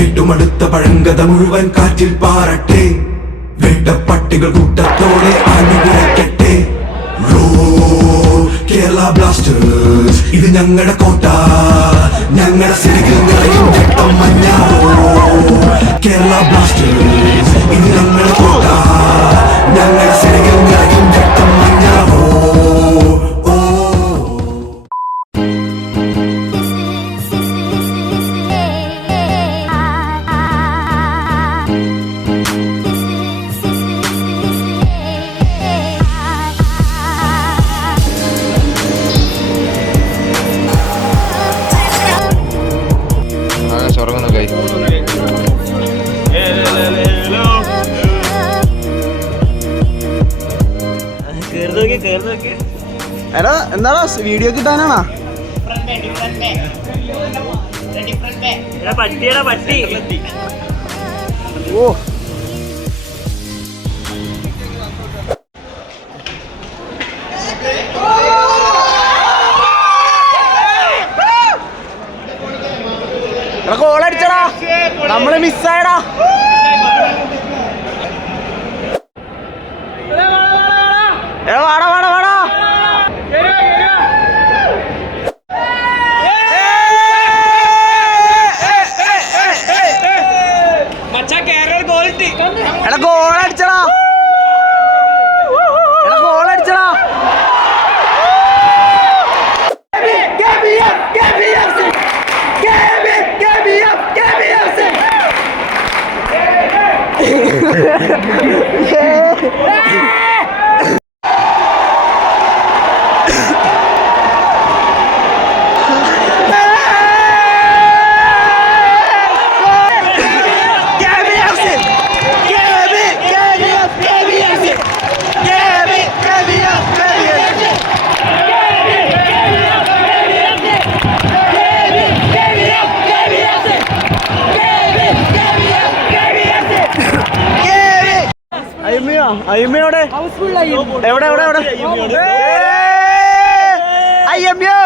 കേട്ടുമടുത്ത പഴങ്കഥ മുഴുവൻ കാറ്റിൽ പാറട്ടെ. വേട്ടപ്പട്ടികൾ കൂട്ടത്തോടെ അനുഗ്രഹിക്കട്ടെ കേരള ബ്ലാസ്റ്റേഴ്സ് ഇത് ഞങ്ങളുടെ കോട്ട. ഞങ്ങളുടെ കേരള ബ്ലാസ്റ്റേഴ്സ് ഇത് ഞങ്ങളുടെ കോട്ട. ഞങ്ങളുടെ എടാ എന്താടാ വീഡിയോ കിട്ടാനാണാ? പട്ടിയുടെ പട്ടി ഓ ഗോളടിച്ചടാ നമ്മൾ മിസ്സായടാ എടാ വാടാ. എവിടെ എവിടെ എവിടെ? അയ്യമ്മയോ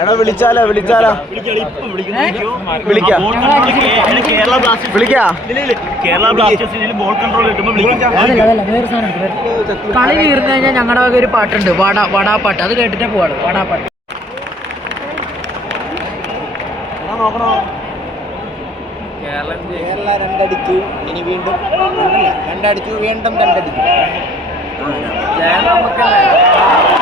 എടാ വിളിച്ചാലോ വിളിച്ചാലോ. വിളിക്കാം. കേരള ബ്ലാസ്റ്റേഴ്സ് വിളിക്കാ കേരള ബ്ലാസ്റ്റേഴ്സിന് ബോൾ കൺട്രോൾ കിട്ടുമ്പോൾ വിളിക്കാം അതല്ല അതല്ല വേറെ സാധനം ഉണ്ട്, കളി തീർന്നു കഴിഞ്ഞാൽ ഞങ്ങളുടെ വക ഒരു പാട്ടുണ്ട്. വട വടാപ്പാട്ട് അത് കേട്ടിട്ടേ പോവാണ് വടാപ്പാട്ട് കേരള രണ്ടടിച്ചു ഇനി വീണ്ടും രണ്ടടിച്ചു വീണ്ടും രണ്ടടിച്ചു ആ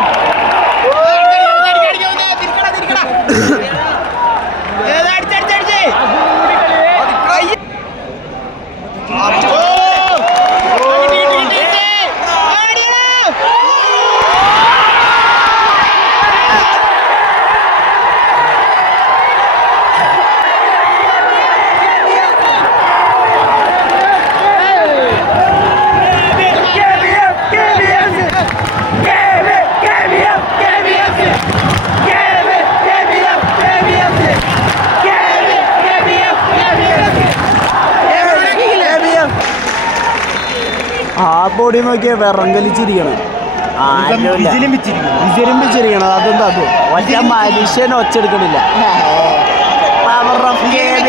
ബോഡി നോക്കിയ വിറങ്കലിച്ചിരിക്കണം. വിജരിമ്പിച്ചിരിക്കണം അതെന്താ അത്? ഒറ്റ മനുഷ്യൻ ഒച്ചെടുക്കണില്ല. പവർ ഓഫ് ഞാൻ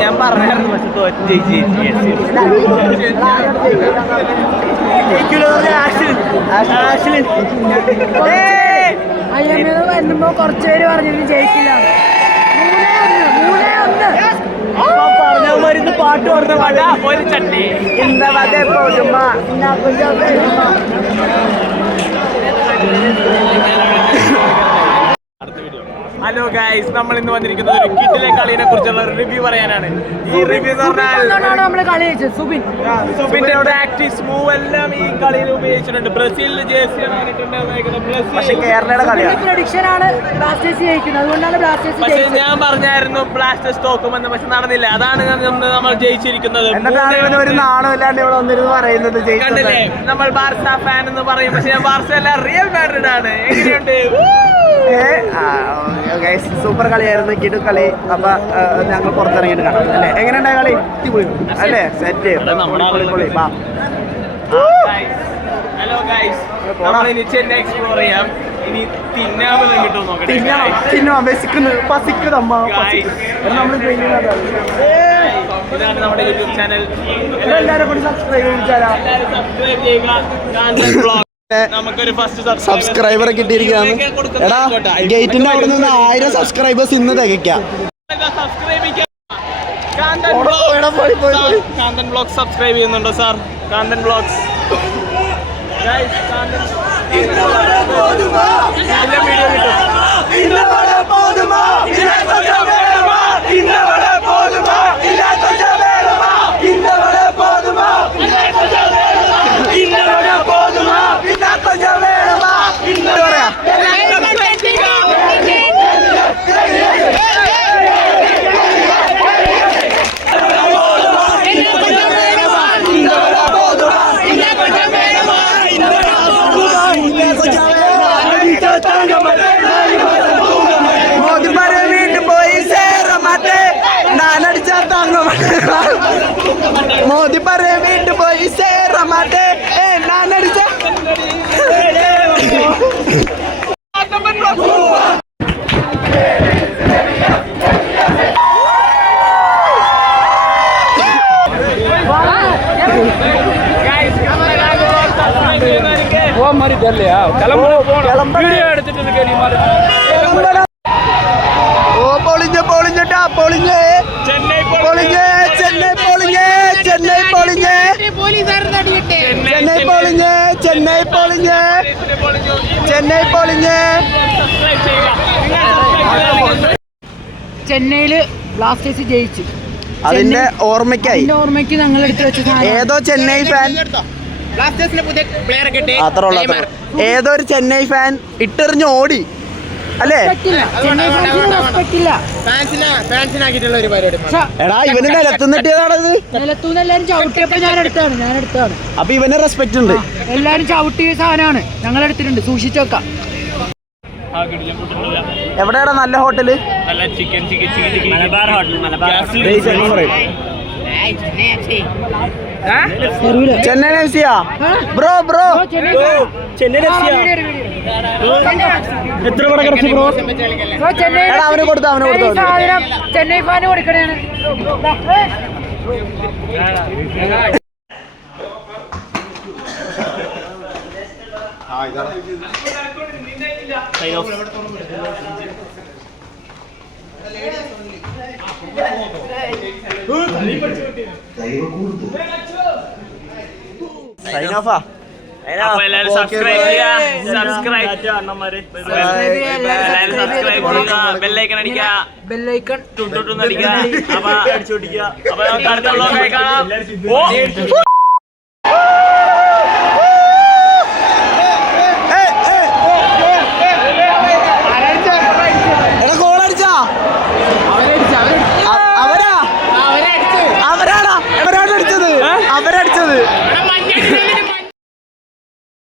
ഞാൻ പറഞ്ഞായിരുന്നു പക്ഷെ തോറ്റ് ജയിച്ച്. വരുമ്പോ കുറച്ചുപേര് പറഞ്ഞിട്ട് ജയിക്കില്ല. ഒന്ന് പാട്ട് പറഞ്ഞ പാട്ട. ഒരു ചട്ടി. ഹലോ ഗൈസ് നമ്മൾ ഇന്ന് വന്നിരിക്കുന്നത് ഒരു കിഡിലെ കളിനെ കുറിച്ചുള്ള റിവ്യൂ പറയാനാണ്. ഈ റിവ്യൂ എന്ന് പറഞ്ഞാൽ സുബിന്റെ പ്രാക്ടീസ് മൂവ് എല്ലാം ഈ കളിയിൽ ഉപയോഗിച്ചിട്ടുണ്ട്. കേരളയുടെ കളിയാണ്. ജയിച്ചത്. ഞാൻ പറഞ്ഞായിരുന്നു ബ്ലാസ്റ്റേഴ്സ് തോക്കുമെന്ന് പക്ഷെ നടന്നില്ല. അതാണ് നമ്മൾ ജയിച്ചിരിക്കുന്നത്. കണ്ടില്ലേ? നമ്മൾ ബാർസ ഫാൻ എന്ന് പറയും. പക്ഷെ ഞാൻ ബാർസ അല്ല റിയൽ മാഡ്രിഡ് ആണ്. എങ്ങനെയുണ്ട്? സൂപ്പർ കളിയായിരുന്നു കിടു കളി. അപ്പൊ ഞങ്ങൾ പുറത്തിറങ്ങിയിട്ട് കാണാം. അല്ലേ? എങ്ങനെയുണ്ടായ കളി. അല്ലേ? സെറ്റ് ഹലോ ഗൈസ് ഇനി ചെന്നൈ എക്സ്പ്ലോർ ചെയ്യാം. ഇനി നോക്കട്ടെ തിന്നോ. വിശക്കുന്നു. നമ്മൾ ഇതാണ് നമ്മുടെ യൂട്യൂബ് ചാനൽ എല്ലാവരും കൂടി സബ്സ്ക്രൈബ് ചെയ്യുക. സബ്സ്ക്രൈബറെ കിട്ടിയിരിക്കുകയാണ്. എടാ ഗേറ്റിന്റെ അവിടെ നിന്ന് ആയിരം സബ്സ്ക്രൈബേഴ്സ് ഇന്ന് തികയ്ക്കാം. സബ്സ്ക്രൈബ് കാന്തൻ സബ്സ്ക്രൈബ് ചെയ്യുന്നുണ്ടോ സാർ. കാന്തൻ ബ്ലോഗ്സ്. വീഡിയോ കിട്ടും. താങ്ങ മോദി പറയ വീണ്ടും പോയി. സേറമാട്ടെ ഏ ഞാനടിച്ച വീഡിയോ എടുത്തിട്ട് ഓ പൊളിഞ്ഞ് പൊളിഞ്ഞിട്ടാ പൊളിഞ്ഞ്. ചെന്നൈ പൊളിഞ്ഞ് ചെന്നൈ പൊളിഞ്ഞ് ചെന്നൈ പൊളിഞ്ഞ്. ചെന്നൈ പൊളിഞ്ഞ് ചെന്നൈ പൊളിഞ്ഞ്. ചെന്നൈ പൊളിഞ്ഞ്. ചെന്നൈയിൽ ബ്ലാസ്റ്റേഴ്സ് ജയിച്ചു. അതിന്റെ ഓർമ്മയ്ക്കായി. ഓർമ്മയ്ക്ക് ഞങ്ങൾ എടുത്തു വെച്ച ഏതോ ചെന്നൈ ഫാൻ ബ്ലാസ്റ്റേഴ്സിന്റെ പുതിയ പ്ലെയർ കിട്ടി. അത്ര അത്ര. ഏതോ ഒരു ചെന്നൈ ഫാൻ ഇട്ടെറിഞ്ഞ് ഓടി. അല്ലേ? എടാ ഇവന് നിലത്തുനിന്നിട്ടിയതാണത് നിലത്തൂന്ന് എല്ലാരും ചവിട്ടിയപ്പോ ഞാൻ എടുത്താണ് ഞാൻ എടുത്താണ് അപ്പൊ ഇവന് റെസ്പെക്ട് ഉണ്ട്. എല്ലാരും ചവിട്ടിയ സാധനമാണ്. ഞങ്ങൾ എടുത്തിട്ടുണ്ട്. സൂക്ഷിച്ചു വെക്കാം. എവിടെയാടാ നല്ല hotel? Malabar hotel Malabar Chennai F സിയാ ബ്രോ ബ്രോ. ചെന്നൈ എത്ര പടം കിടച്ചു ബ്രോ? ചെന്നൈ എടാ, അവന് കൊടുത്തോ, അവന് കൊടുത്തോ, ചെന്നൈ ഫാന് കൊടുക്കണേണ് സൈൻ ഓഫാ അപ്പൊ എല്ലാവരും സബ്സ്ക്രൈബ് ചെയ്യുക. സബ്സ്ക്രൈബ് എല്ലാവരും സബ്സ്ക്രൈബ് ചെയ്യുക. ബെല്ലൈക്കൺ അടിക്കുക. ബെല്ലൈക്കൺ അടിക്കുക. അപ്പൊ അടിച്ചോട്ടിക്കുക അപ്പൊ അടുത്ത കാണാം ഓ.